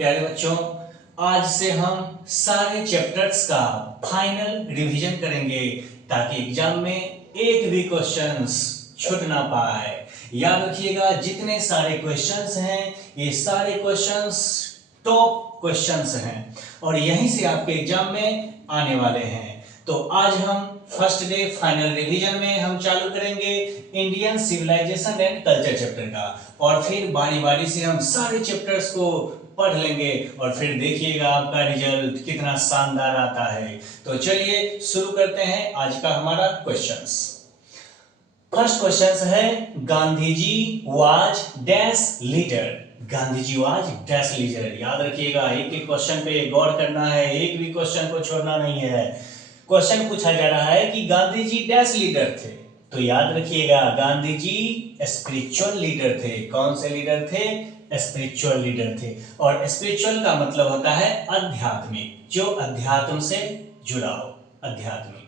प्यारे बच्चों, आज से हम सारे चैप्टर्स का फाइनल रिवीजन करेंगे ताकि एग्जाम में एक भी क्वेश्चंस छूट ना पाए। याद रखिएगा, जितने सारे क्वेश्चंस हैं ये सारे क्वेश्चंस टॉप क्वेश्चंस हैं और यहीं से आपके एग्जाम में आने वाले हैं। तो आज हम फर्स्ट डे फाइनल रिवीजन में हम चालू करेंगे Indian civilization and culture chapter का, और फिर बारी बारी से हम सारे चैप्टर्स को पढ़ लेंगे और फिर देखिएगा आपका रिजल्ट कितना शानदार आता है। तो चलिए शुरू करते हैं आज का हमारा क्वेश्चंस। फर्स्ट क्वेश्चन है, Gandhi ji was dash leader. Gandhi ji was dash leader. याद रखिएगा, एक एक क्वेश्चन पे गौर करना है, एक भी क्वेश्चन को छोड़ना नहीं है। क्वेश्चन पूछा जा रहा है कि गांधी जी डैश लीडर थे, तो याद रखिएगा गांधी जी स्पिरिचुअल लीडर थे। कौन से लीडर थे? स्पिरिचुअल लीडर थे। और स्पिरिचुअल का मतलब होता है आध्यात्मिक, जो अध्यात्म से जुड़ा हो, आध्यात्मिक।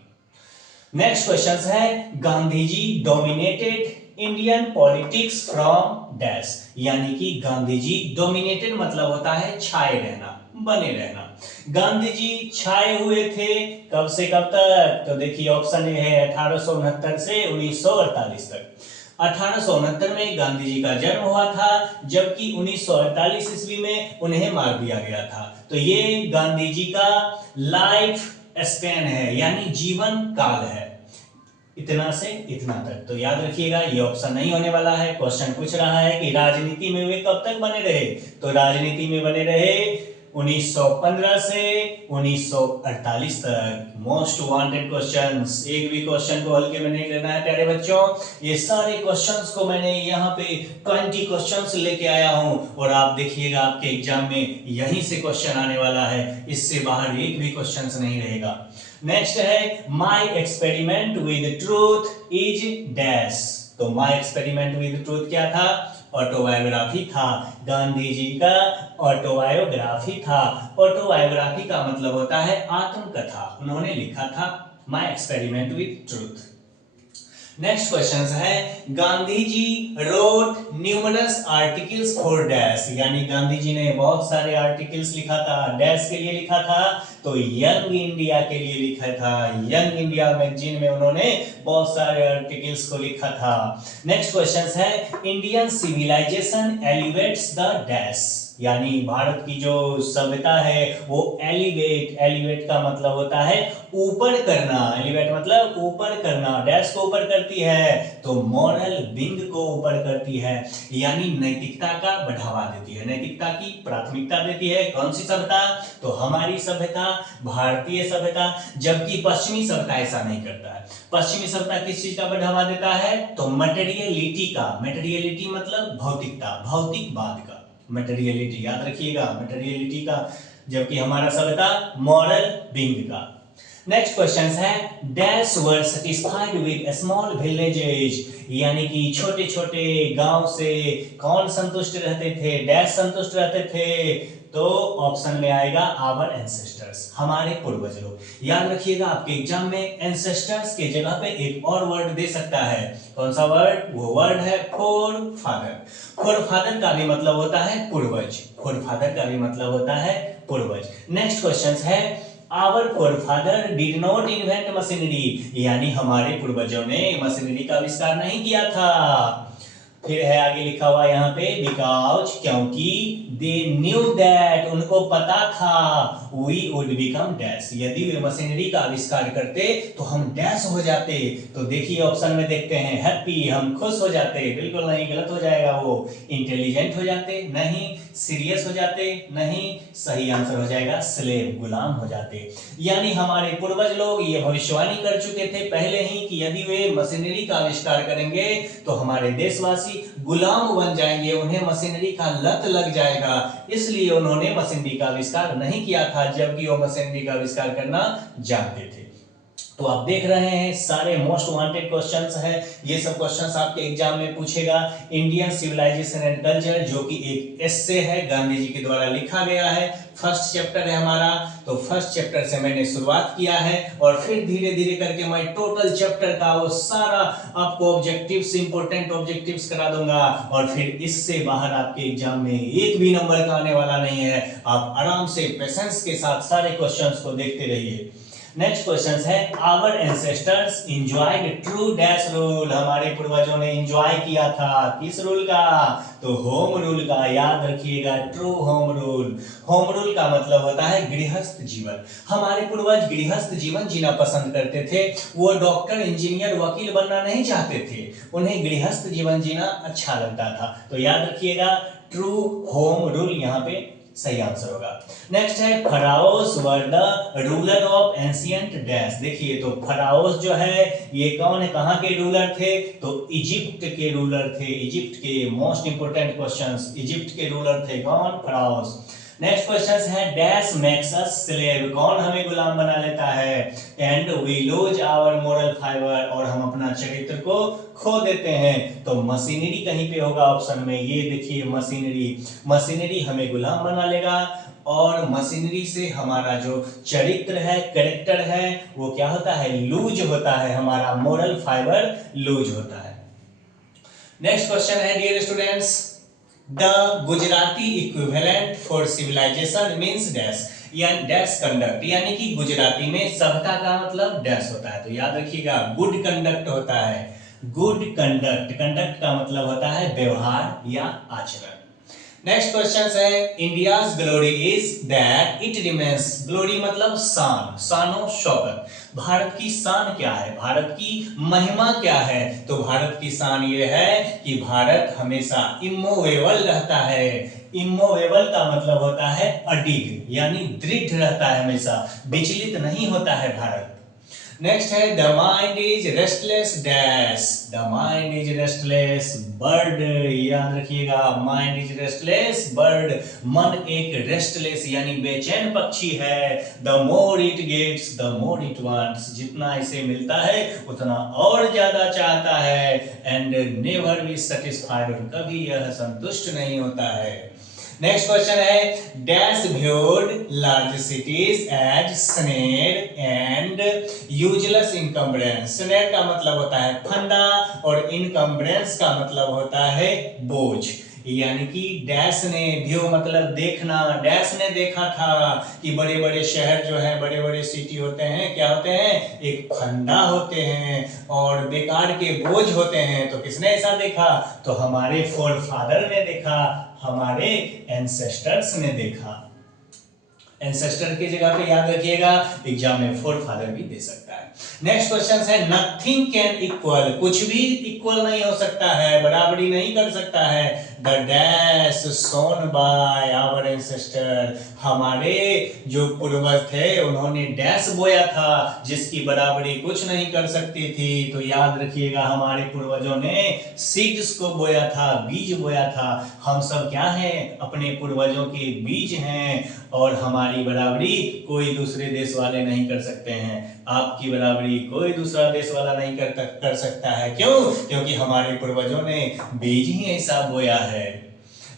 नेक्स्ट क्वेश्चन है, Gandhi ji dominated Indian politics from dash. यानी कि गांधी जी डोमिनेटेड मतलब होता है छाए रहना, बने रहना। गांधी जी छाए हुए थे कब से कब तक? तो देखिए ऑप्शन ए है 1869 से 1948 तक। 1869 में गांधी जी का जन्म हुआ था, जबकि 1948 ईस्वी में उन्हें मार दिया गया था। तो ये गांधी जी का लाइफ स्पैन है, यानी जीवन काल है, इतना से इतना तक। तो याद रखिएगा ये ऑप्शन नहीं होने वाला है। क्वेश्चन पूछ रहा है कि राजनीति में वे कब तक बने रहे, तो राजनीति में बने रहे 1915 से 1948 तक। मोस्ट वांटेड क्वेश्चंस, एक भी क्वेश्चन को हल्के में नहीं लेना है प्यारे बच्चों। ये सारे क्वेश्चंस को मैंने यहाँ पे 20 क्वेश्चंस लेके आया हूँ और आप देखिएगा आपके एग्जाम में यहीं से क्वेश्चन आने वाला है, इससे बाहर एक भी क्वेश्चंस नहीं रहेगा। नेक्स्ट है, माई experiment with truth is dash. तो माई एक्सपेरिमेंट विद ट्रूथ क्या था? ऑटोबायोग्राफी था। गांधी जी का ऑटोबायोग्राफी था। ऑटोबायोग्राफी का मतलब होता है आत्मकथा, उन्होंने लिखा था my experiment with truth. Next question है, Gandhi ji wrote numerous articles for dash. यानी गांधी जी ने बहुत सारे आर्टिकल्स लिखा था, डैश के लिए लिखा था, तो यंग इंडिया के लिए लिखा था। यंग इंडिया मैगजीन में उन्होंने बहुत सारे आर्टिकल्स को लिखा था। नेक्स्ट क्वेश्चन है, Indian civilization elevates the dash. यानी भारत की जो सभ्यता है वो एलिवेट, एलिवेट का मतलब होता है ऊपर करना, एलिवेट मतलब ऊपर करना, डैश को ऊपर करती है तो मॉरल विंग को ऊपर करती है, यानी नैतिकता का बढ़ावा देती है, नैतिकता की प्राथमिकता देती है। कौन सी सभ्यता? तो हमारी सभ्यता, भारतीय सभ्यता। जबकि पश्चिमी सभ्यता ऐसा नहीं करता है। पश्चिमी सभ्यता किस चीज का बढ़ावा देता है? तो मटेरियलिटी का। मटेरियलिटी मतलब भौतिकता, भौतिकवाद का, मटेरियलिटी। याद रखिएगा मटेरियलिटी का, जबकि हमारा सभ्यता मॉरल विंग का। नेक्स्ट क्वेश्चन है, dash were satisfied with small villages. यानी कि छोटे छोटे गांव से कौन संतुष्ट रहते थे? डैश संतुष्ट रहते थे, तो ऑप्शन में आएगा आवर एंसेस्टर्स, हमारे पूर्वज लोग। याद रखिएगा आपके एग्जाम में एंसेस्टर्स के जगह पे एक और वर्ड दे सकता है। कौन सा वर्ड? वो वर्ड है फोर फादर। फोर फादर का भी मतलब होता है पूर्वज, फोर फादर का भी मतलब होता है पूर्वज। नेक्स्ट क्वेश्चन है, our forefather did not invent machinery. यानी हमारे पूर्वजों ने मशीनरी का आविष्कार नहीं किया था। फिर है आगे लिखा हुआ यहाँ पे, बिकॉज, क्योंकि दे न्यू दैट, उनको पता था, वी वुड बिकम डैश, यदि वे मशीनरी का आविष्कार करते तो हम डैश हो जाते। तो देखिए ऑप्शन में देखते हैं, हैप्पी, हम खुश हो जाते, बिल्कुल नहीं, गलत हो जाएगा वो। इंटेलिजेंट हो जाते, नहीं। सीरियस हो जाते, नहीं। सही आंसर हो जाएगा स्लेव, गुलाम हो जाते। यानी हमारे पूर्वज लोग ये भविष्यवाणी कर चुके थे पहले ही कि यदि वे मशीनरी का आविष्कार करेंगे तो हमारे देशवासी गुलाम बन जाएंगे, उन्हें मशीनरी का लत लग जाएगा, इसलिए उन्होंने मशीनरी का आविष्कार नहीं किया था, जबकि वो मशीनरी का आविष्कार करना जानते थे। तो आप देख रहे हैं सारे मोस्ट वांटेड क्वेश्चंस है, ये सब क्वेश्चंस आपके एग्जाम में पूछेगा। इंडियन सिविलाइजेशन एंड कल्चर जो कि एक एस्से है, गांधी जी के द्वारा लिखा गया है, फर्स्ट चैप्टर है हमारा। तो फर्स्ट चैप्टर से मैंने शुरुआत किया है और फिर धीरे धीरे करके मैं टोटल चैप्टर का वो सारा आपको ऑब्जेक्टिव्स, इंपॉर्टेंट ऑब्जेक्टिव्स करा दूंगा और फिर इससे बाहर आपके एग्जाम में एक भी नंबर का आने वाला नहीं है। आप आराम से पेशेंस के साथ सारे क्वेश्चंस को देखते रहिए। नेक्स्ट क्वेश्चन है, our ancestors enjoyed true dash rule, हमारे पूर्वजों ने एंजॉय किया था किस रूल का, तो होम रूल का। याद रखिएगा, true home rule. Home rule का मतलब होता है गृहस्थ जीवन। हमारे पूर्वज गृहस्थ जीवन जीना पसंद करते थे, वो डॉक्टर, इंजीनियर, वकील बनना नहीं चाहते थे, उन्हें गृहस्थ जीवन जीना अच्छा लगता था। तो याद रखिएगा, ट्रू होम रूल यहाँ पे सही आंसर होगा। नेक्स्ट है, pharaohs were the ruler of ancient dash. देखिए, तो फराओस जो है ये कौन है, कहाँ के रूलर थे, तो इजिप्ट के रूलर थे। इजिप्ट के मोस्ट इंपोर्टेंट क्वेश्चंस, इजिप्ट के रूलर थे कौन, फराओस। नेक्स्ट क्वेश्चन है, डैश मेक्स अस स्लेव, कौन हमें गुलाम बना लेता है, and we lose our moral fiber, और हम अपना चरित्र को खो देते हैं। तो मशीनरी कहीं पे होगा ऑप्शन में, ये देखिए मशीनरी। मशीनरी हमें गुलाम बना लेगा और मशीनरी से हमारा जो चरित्र है, कैरेक्टर है, वो क्या होता है, लूज होता है, हमारा मोरल फाइबर लूज होता है। नेक्स्ट क्वेश्चन है, dear students, the Gujarati equivalent for civilization means dash, यानी डैश कंडक्ट, यानी कि गुजराती में सभ्यता का मतलब डैश होता है। तो याद रखिएगा, गुड कंडक्ट होता है, गुड कंडक्ट। कंडक्ट का मतलब होता है व्यवहार या आचरण। नेक्स्ट क्वेश्चन है, India's glory is that it remains, glory मतलब शान, शानो शौकत। भारत की शान क्या है, भारत की महिमा क्या है, तो भारत की शान ये है कि भारत हमेशा इमोवेबल रहता है। इमोवेबल का मतलब होता है अडिग, यानी दृढ़ रहता है, हमेशा विचलित नहीं होता है भारत। नेक्स्ट है, the mind is restless dash, the mind is restless bird. याद रखिएगा, माइंड इज रेस्टलेस बर्ड, मन एक रेस्टलेस यानी बेचैन पक्षी है। The more it gets the more it wants, जितना इसे मिलता है उतना और ज्यादा चाहता है। एंड नेवर बी सेटिस्फाइड, और कभी यह संतुष्ट नहीं होता है। नेक्स्ट क्वेश्चन है, dash viewed large cities as snare and useless encumbrance. Snare का मतलब होता है फंदा और इनकम्बरेंस का मतलब होता है बोझ। यानी कि डैश ने, व्यू मतलब देखना, डैश ने देखा था कि बड़े बड़े शहर जो है, बड़े बड़े सिटी होते हैं, क्या होते हैं, एक फंदा होते हैं और बेकार के बोझ होते हैं। तो किसने ऐसा देखा, तो हमारे फोरफादर ने देखा, हमारे एंसेस्टर्स ने देखा। एंसेस्टर की जगह पे याद रखिएगा, एग्जाम में फोरफादर भी दे सकता है। नेक्स्ट क्वेश्चन है, नथिंग कैन इक्वल, कुछ भी इक्वल नहीं हो सकता है, बराबरी नहीं कर सकता है। The dash sown by our ancestor, हमारे जो पूर्वज थे उन्होंने डैश बोया था जिसकी बराबरी कुछ नहीं कर सकती थी। तो याद रखिएगा, हमारे पूर्वजों ने सीड्स को बोया था, बीज बोया था। हम सब क्या हैं, अपने पूर्वजों के बीज हैं और हमारी बराबरी कोई दूसरे देश वाले नहीं कर सकते हैं। आपकी बराबरी कोई दूसरा देश वाला नहीं कर सकता है। क्यों, क्योंकि हमारे पूर्वजों ने बीज ही ऐसा बोया है।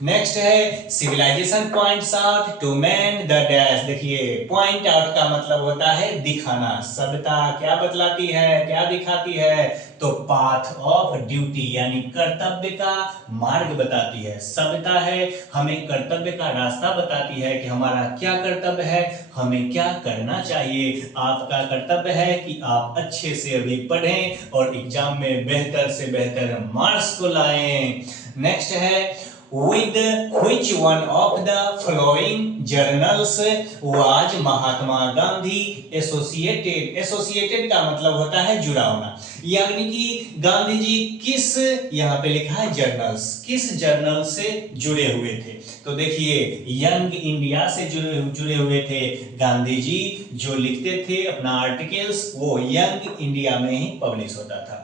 नेक्स्ट है, civilization points out to man the dash. देखिए, पॉइंट आउट का मतलब होता है दिखाना। सभ्यता क्या बतलाती है, क्या दिखाती है, तो पाथ ऑफ ड्यूटी, यानी कर्तव्य का मार्ग बताती है। सभ्यता है, हमें कर्तव्य का रास्ता बताती है कि हमारा क्या कर्तव्य है, हमें क्या करना चाहिए। आपका कर्तव्य है कि आप अच्छे से अभी पढ़ें और एग्जाम में बेहतर से बेहतर मार्क्स को लाएं। नेक्स्ट है, with which one of the following journals was Mahatma Gandhi associated। associated का मतलब होता है जुड़ा होना, यानी कि गांधी जी किस, यहाँ पे लिखा है जर्नल्स, किस जर्नल से जुड़े हुए थे। तो देखिए, यंग इंडिया से जुड़े हुए थे गांधी जी। जो लिखते थे अपना आर्टिकल्स, वो यंग इंडिया में ही पब्लिश होता था।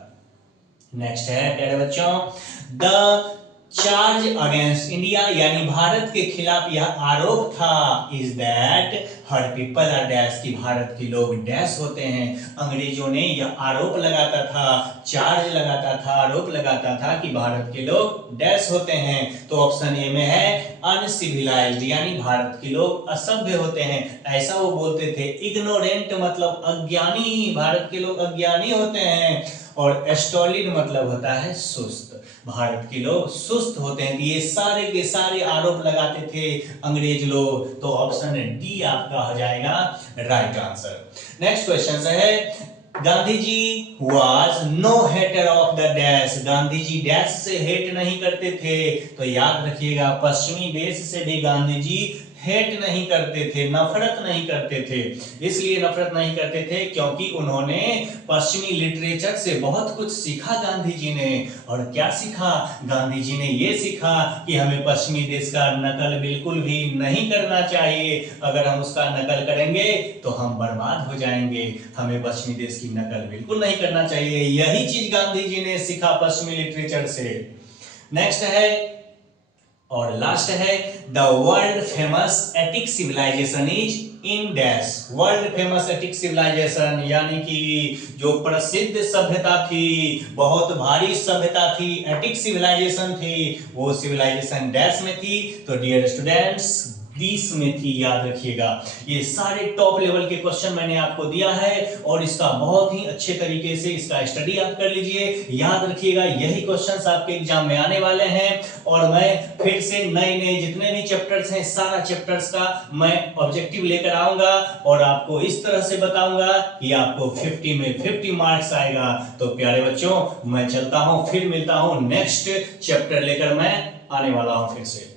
नेक्स्ट है प्यारे बच्चों, द चार्ज अगेंस्ट इंडिया यानी भारत के खिलाफ यह आरोप था is that her people are dash कि भारत के लोग डैश होते हैं। अंग्रेजों ने यह आरोप लगाता था, चार्ज लगाता था, आरोप लगाता था कि भारत के लोग डैश होते हैं। तो ऑप्शन ए में है अनसिविलाइज्ड यानी भारत के लोग असभ्य होते हैं, ऐसा वो बोलते थे। इग्नोरेंट मतलब अज्ञानी, भारत के लोग अज्ञानी होते हैं। और स्टॉलिड मतलब होता है सुस्त, भारत के लोग सुस्त होते हैं। ये सारे के सारे आरोप लगाते थे अंग्रेज लोग। तो ऑप्शन डी आपका हो जाएगा राइट आंसर। नेक्स्ट क्वेश्चन है Gandhi ji was no hater of the dash, Gandhi ji dash से हेट नहीं करते थे। तो याद रखिएगा पश्चिमी देश से भी गांधी जी हेट नहीं करते थे, नफरत नहीं करते थे। इसलिए नफरत नहीं करते थे क्योंकि उन्होंने पश्चिमी लिटरेचर से बहुत कुछ सीखा गांधी जी ने। और क्या सीखा गांधी जी ने? ये सीखा कि हमें पश्चिमी देश का नकल बिल्कुल भी नहीं करना चाहिए। अगर हम उसका नकल करेंगे तो हम बर्बाद हो जाएंगे। हमें पश्चिमी देश की नकल बिल्कुल नहीं करना चाहिए। यही चीज गांधी जी ने सीखा पश्चिमी लिटरेचर से। नेक्स्ट है और लास्ट है the world famous Attic civilization is in dash. World famous Attic civilization यानी कि जो प्रसिद्ध सभ्यता थी, बहुत भारी सभ्यता थी, एटिक सिविलाइजेशन थी, वो सिविलाइजेशन डैश में थी। तो डियर स्टूडेंट्स 20 में थी, याद रखिएगा। ये सारे टॉप लेवल के क्वेश्चन मैंने आपको दिया है और इसका बहुत ही अच्छे तरीके से इसका स्टडी आप कर लीजिए। याद रखिएगा यही क्वेश्चंस आपके एग्जाम में आने वाले हैं। और मैं फिर से नए नए जितने भी चैप्टर्स हैं सारा चैप्टर्स का मैं ऑब्जेक्टिव लेकर आऊंगा और आपको इस तरह से बताऊंगा कि आपको 50 में 50 मार्क्स आएगा। तो प्यारे बच्चों मैं चलता हूं, फिर मिलता हूं नेक्स्ट चैप्टर लेकर मैं आने वाला हूं फिर से।